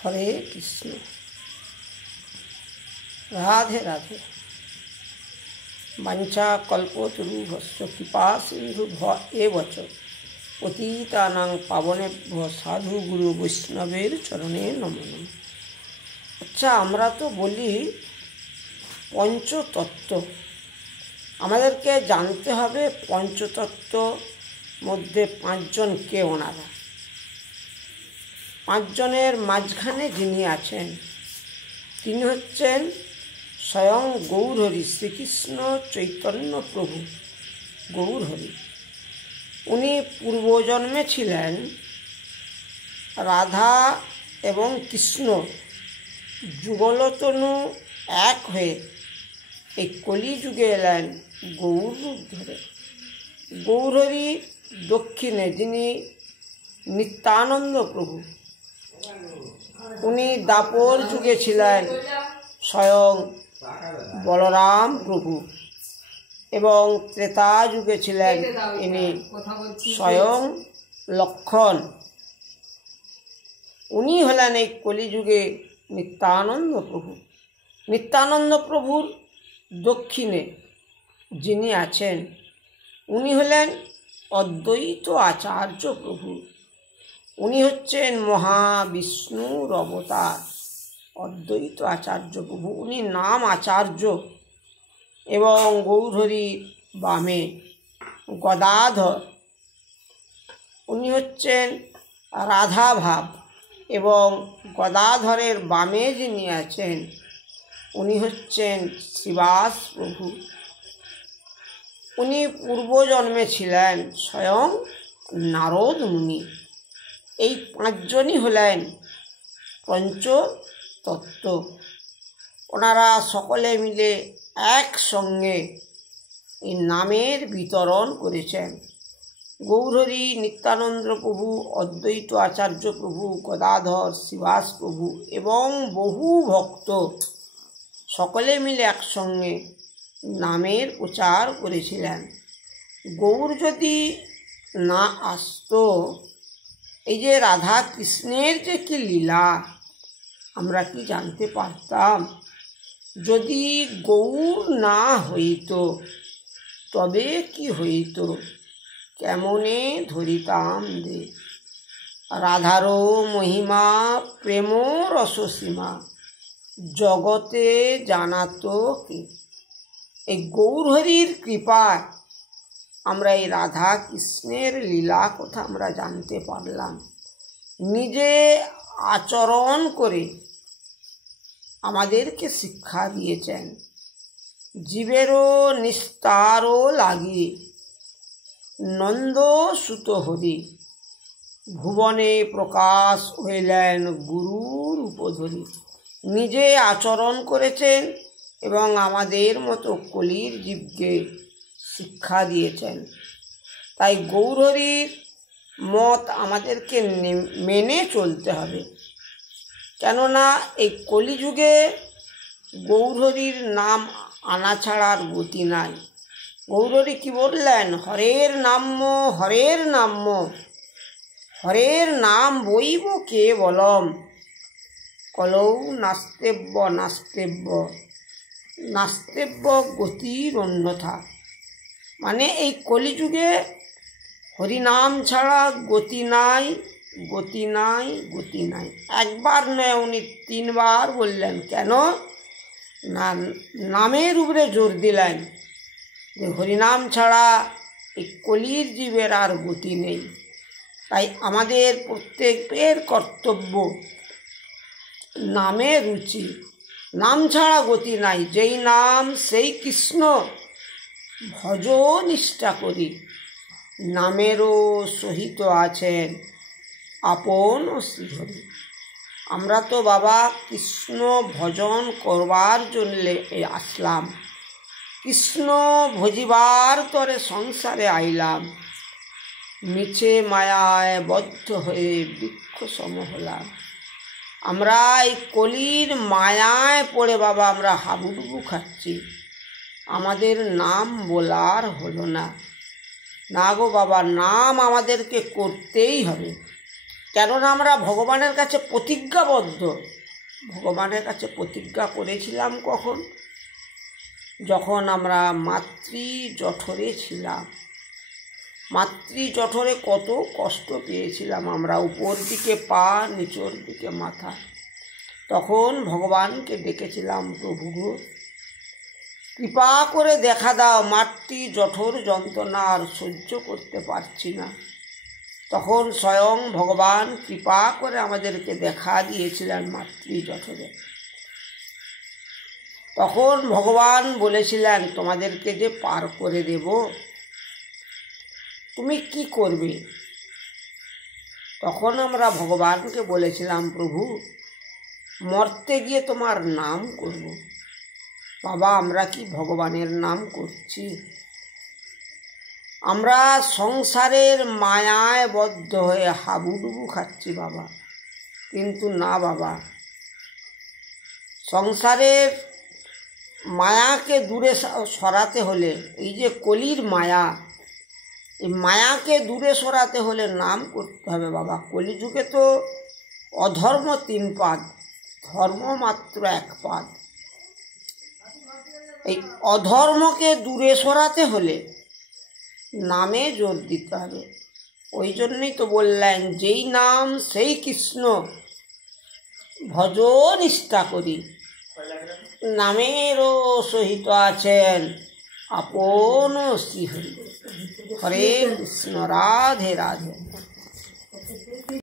হরে কৃষ্ণ। রাধে রাধে। বাঞ্ছা কল্পতরুভ্যশ্চ কৃপা সিন্ধু এব চ পতিতানাং পাবনেভ্য সাধু গুরু বৈষ্ণবের চরণে নমো নমঃ। আচ্ছা, আমরা তো বলি পঞ্চতত্ত্ব। আমাদেরকে জানতে হবে পঞ্চতত্ত্ব মধ্যে পাঁচজন কে ওনারা। পাঁচজনের মাঝখানে যিনি আছেন তিনি হচ্ছেন স্বয়ং গৌরহরি, শ্রীকৃষ্ণ চৈতন্য প্রভু গৌরহরি। উনি পূর্বজন্মে ছিলেন রাধা এবং কৃষ্ণ যুগলতনু এক হয়ে এই কলিযুগে এলেন গৌর রূপ ধরে। গৌরহরি দক্ষিণে যিনি নিত্যানন্দ প্রভু, উনি দ্বাপর যুগে ছিলেন স্বয়ং বলরাম প্রভু এবং ত্রেতা যুগে ছিলেন ইনি স্বয়ং লক্ষণ। উনি হলেন এই কলিযুগে নিত্যানন্দ প্রভু। নিত্যানন্দ প্রভুর দক্ষিণে যিনি আছেন উনি হলেন অদ্বৈত আচার্য প্রভু। উনি হচ্ছেন মহাবিষ্ণুর অবতার অদ্বৈত আচার্য প্রভু। উনি নাম আচার্য। এবং গৌরহরির বামে গদাধর, উনি হচ্ছেন রাধাভাব। এবং গদাধরের বামে যিনি আছেন উনি হচ্ছেন শ্রীবাস প্রভু। উনি পূর্বজন্মে ছিলেন স্বয়ং নারদ মুনি। এই পাঁচজনই হলেন পঞ্চতত্ত্ব। ওনারা সকলে মিলে একসঙ্গে এই নামের বিতরণ করেছেন। গৌরহরি, নিত্যানন্দ প্রভু, অদ্বৈত আচার্য প্রভু, গদাধর, শ্রীবাস প্রভু এবং বহু ভক্ত সকলে মিলে একসঙ্গে নামের প্রচার করেছিলেন। গৌর যদি না আসতো, এই যে রাধা কৃষ্ণের যে কি লীলা আমরা কি জানতে পারতাম? যদি গৌর না হইত তবে কি হইত? কেমনে ধরিতাম দে রাধারো মহিমা প্রেম রসসীমা জগতে জানাতো কে। এই গৌরহরির কৃপায় আমরা এই রাধা কৃষ্ণের লীলা কথা আমরা জানতে পারলাম। নিজে আচরণ করে আমাদেরকে শিক্ষা দিয়েছেন। জীবেরও নিস্তারও লাগি নন্দ সুত হরি ভুবনে প্রকাশ হইলেন গুরুর উপধরি। নিজে আচরণ করেছেন এবং আমাদের মতো কলির জীবকে শিক্ষা দিয়েছেন। তাই গৌরহরির মত আমাদেরকে মেনে চলতে হবে। কেননা এই কলিযুগে গৌরহরির নাম আনা ছাড়ার গতি নাই। গৌরহরি কি বললেন? হরের নাম্য হরের নাম্য হরের নাম বইব কেবলম কলৌ নাস্তেব্য নাস্তেব্য নাস্তেব্য গতির অন্যথা। মানে এই কলিযুগে হরিনাম ছাড়া গতি নাই, গতি নাই, গতি নাই। একবার নয়, উনি তিনবার বললেন। কেন না? নামের উপরে জোর দিলেন যে হরিনাম ছাড়া এই কলির জীবের আর গতি নেই। তাই আমাদের প্রত্যেকের কর্তব্য নামে রুচি। নাম ছাড়া গতি নাই। যেই নাম সেই কৃষ্ণ ভজ নিষ্ঠা করি। নামেরও সহিত আছেন আপন শ্রীহরি। আমরা তো বাবা কৃষ্ণ ভজন করবার জন্যে আসলাম, কৃষ্ণ ভজিবার তরে সংসারে আইলাম। মিছে মায়ায় বদ্ধ হয়ে বৃক্ষ সম হলাম। আমরা এই কলির মায়ায় পড়ে বাবা আমরা হাবুডুবু খাচ্ছি। আমাদের নাম বলার হলো না। না গো বাবা, নাম আমাদেরকে করতেই হবে। কেননা আমরা ভগবানের কাছে প্রতিজ্ঞাবদ্ধ। ভগবানের কাছে প্রতিজ্ঞা করেছিলাম কখন? যখন আমরা মাতৃ জঠরে ছিলাম। মাতৃ জঠরে কত কষ্ট পেয়েছিলাম আমরা, উপর দিকে পা, নিচের দিকে মাথা। তখন ভগবানকে ডেকেছিলাম, প্রভু গো কৃপা করে দেখা দাও, মাতৃ জঠর যন্ত্রণা আর সহ্য করতে পারছি না। তখন স্বয়ং ভগবান কৃপা করে আমাদেরকে দেখা দিয়েছিলেন মাতৃ জঠরে। তখন ভগবান বলেছিলেন, তোমাদেরকে যে পার করে দেব, তুমি কি করবে? তখন আমরা ভগবানকে বলেছিলাম, প্রভু মরতে গিয়ে তোমার নাম করব। বাবা, আমরা কি ভগবানের নাম করছি? আমরা সংসারের মায়ায় বদ্ধ হয়ে হাবুডুবু খাচ্ছি বাবা। কিন্তু না বাবা, সংসারের মায়াকে দূরে সরাতে হলে, এই যে কলির মায়া, এই মায়াকে দূরে সরাতে হলে নাম করতে হবে বাবা। কলিযুগে তো অধর্ম 3 পাদ, ধর্ম মাত্র 1 পাদ। এই অধর্মকে দূরে সরাতে হলে নামে জোর দিতে হবে। ওই জন্যই তো বললেন, যেই নাম সেই কৃষ্ণ, ভজ নিষ্ঠা করি। নামেরও সহিত আছেন আপন শ্রীহরি। হরে কৃষ্ণ, রাধে রাধে।